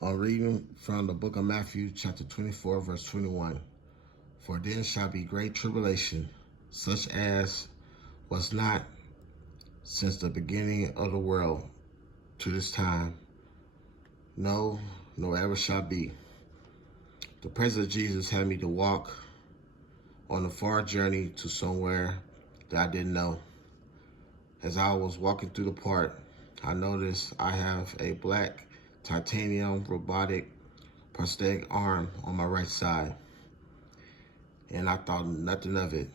I'm reading from the book of Matthew, chapter 24, verse 21. For then shall be great tribulation, such as was not since the beginning of the world to this time, no, nor ever shall be. The presence of Jesus had me to walk on a far journey to somewhere that I didn't know. As I was walking through the park, I noticed I have a black titanium robotic prosthetic arm on my right side, and I thought nothing of it.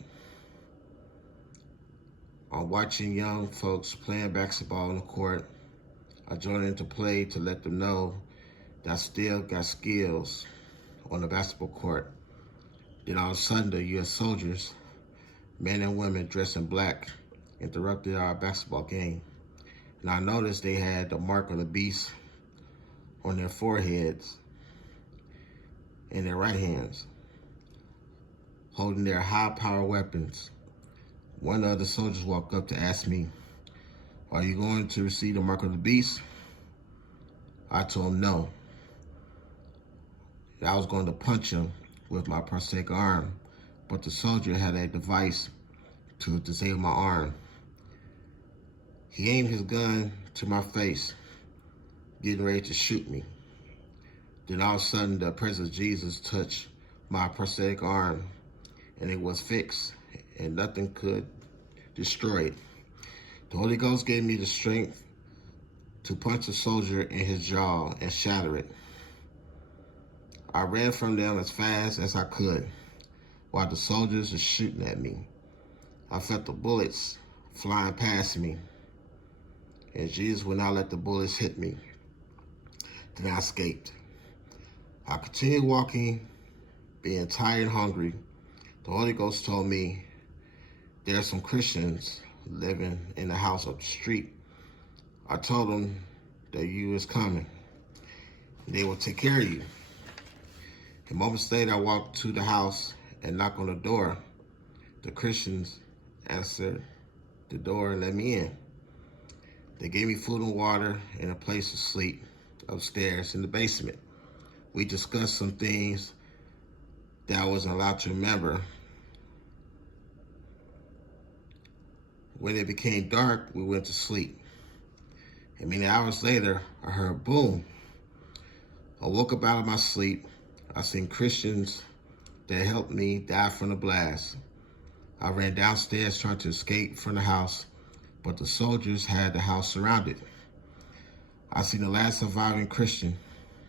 I'm watching young folks playing basketball on the court. I joined in to play to let them know that I still got skills on the basketball court. Then all of a sudden, the U.S. soldiers, men and women dressed in black, interrupted our basketball game. And I noticed they had the mark of the beast on their foreheads and their right hands, holding their high-powered weapons. One of the soldiers walked up to ask me, "Are you going to receive the mark of the beast?" I told him no. I was going to punch him with my prosthetic arm, but the soldier had a device to disable my arm. He aimed his gun to my face, getting ready to shoot me. Then all of a sudden, the presence of Jesus touched my prosthetic arm, and it was fixed, and nothing could destroy it. The Holy Ghost gave me the strength to punch the soldier in his jaw and shatter it. I ran from them as fast as I could while the soldiers were shooting at me. I felt the bullets flying past me, and Jesus would not let the bullets hit me. Then I escaped. I continued walking, being tired and hungry. The Holy Ghost told me there are some Christians living in the house up the street. I told them that you was coming. They will take care of you. And moments later, I walked to the house and knocked on the door. The Christians answered the door and let me in. They gave me food and water and a place to sleep upstairs in the basement. We discussed some things that I wasn't allowed to remember. When it became dark, we went to sleep. And many hours later, I heard boom. I woke up out of my sleep. I seen Christians that helped me die from the blast. I ran downstairs trying to escape from the house, but the soldiers had the house surrounded. I seen the last surviving Christian.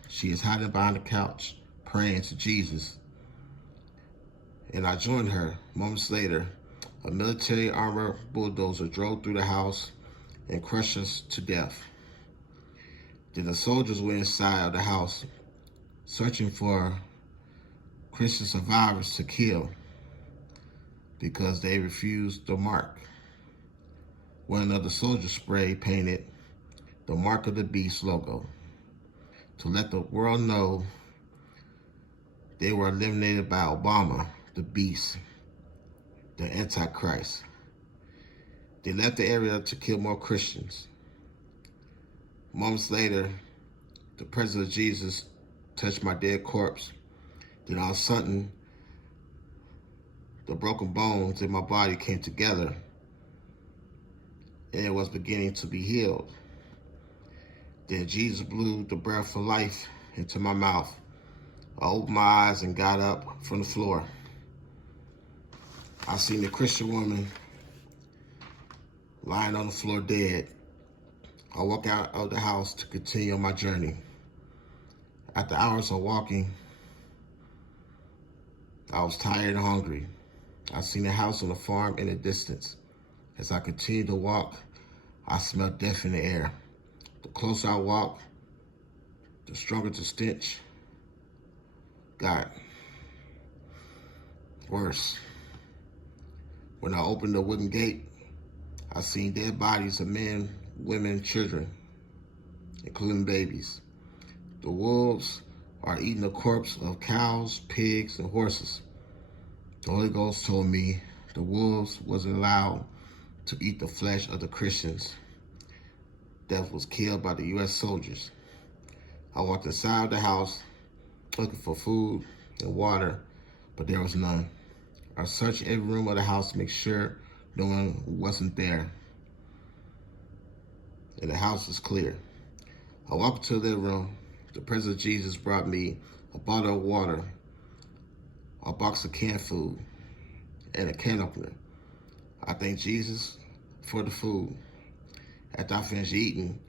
She is hiding behind the couch, praying to Jesus. And I joined her. Moments later, a military armored bulldozer drove through the house and crushed us to death. Then the soldiers went inside of the house, searching for Christian survivors to kill because they refused the mark. One of the soldiers spray painted the mark of the beast logo to let the world know they were eliminated by Obama, the beast, the Antichrist. They left the area to kill more Christians. Moments later, the presence of Jesus touched my dead corpse. Then all of a sudden, the broken bones in my body came together, and it was beginning to be healed. Then Jesus blew the breath of life into my mouth. I opened my eyes and got up from the floor. I seen the Christian woman lying on the floor dead. I walked out of the house to continue on my journey. After hours of walking, I was tired and hungry. I seen a house on a farm in the distance. As I continued to walk, I smelled death in the air. The closer I walked, the stronger the stench got. Worse. When I opened the wooden gate, I seen dead bodies of men, women, children, including babies. The wolves are eating the corpse of cows, pigs, and horses. The Holy Ghost told me the wolves wasn't allowed to eat the flesh of the Christians that was killed by the U.S. soldiers. I walked inside the house looking for food and water, but there was none. I searched every room of the house to make sure no one wasn't there, and the house was clear. I walked to the living room. The presence of Jesus brought me a bottle of water, a box of canned food, and a can opener. I thanked Jesus for the food. After I finished eating,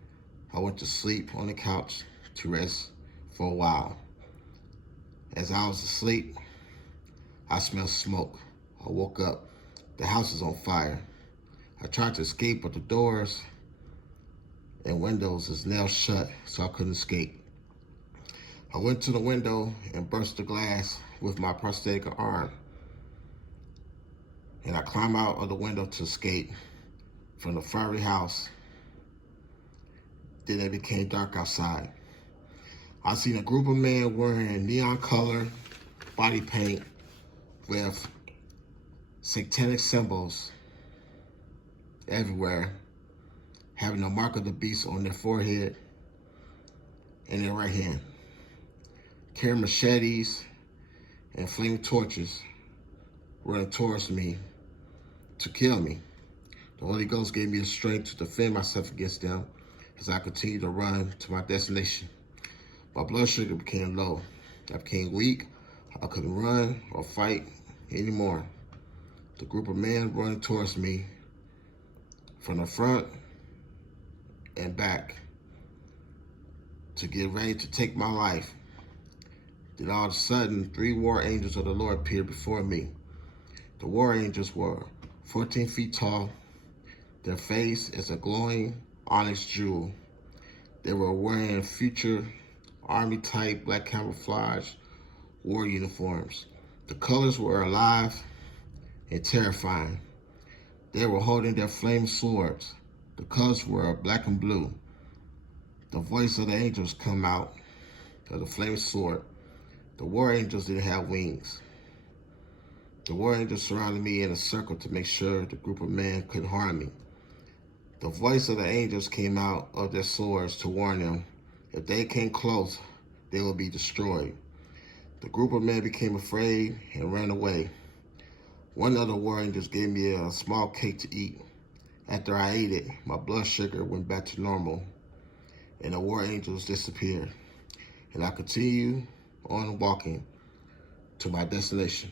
I went to sleep on the couch to rest for a while. As I was asleep, I smelled smoke. I woke up. The house is on fire. I tried to escape, but the doors and windows is nailed shut, so I couldn't escape. I went to the window and burst the glass with my prosthetic arm, and I climbed out of the window to escape from the fiery house. Then it became dark outside. I seen a group of men wearing neon color body paint with satanic symbols everywhere, having the mark of the beast on their forehead and their right hand, carrying machetes and flaming torches, running towards me to kill me. The Holy Ghost gave me the strength to defend myself against them as I continued to run to my destination. My blood sugar became low. I became weak. I couldn't run or fight anymore. The group of men running towards me from the front and back to get ready to take my life. Then all of a sudden, 3 war angels of the Lord appeared before me. The war angels were 14 feet tall. Their face is a glowing onyx jewel. They were wearing future army-type black camouflage war uniforms. The colors were alive and terrifying. They were holding their flaming swords. The colors were black and blue. The voice of the angels come out of the flaming sword. The war angels didn't have wings. The war angels surrounded me in a circle to make sure the group of men couldn't harm me. The voice of the angels came out of their swords to warn them. If they came close, they would be destroyed. The group of men became afraid and ran away. One of the war angels gave me a small cake to eat. After I ate it, my blood sugar went back to normal, and the war angels disappeared. And I continued on walking to my destination.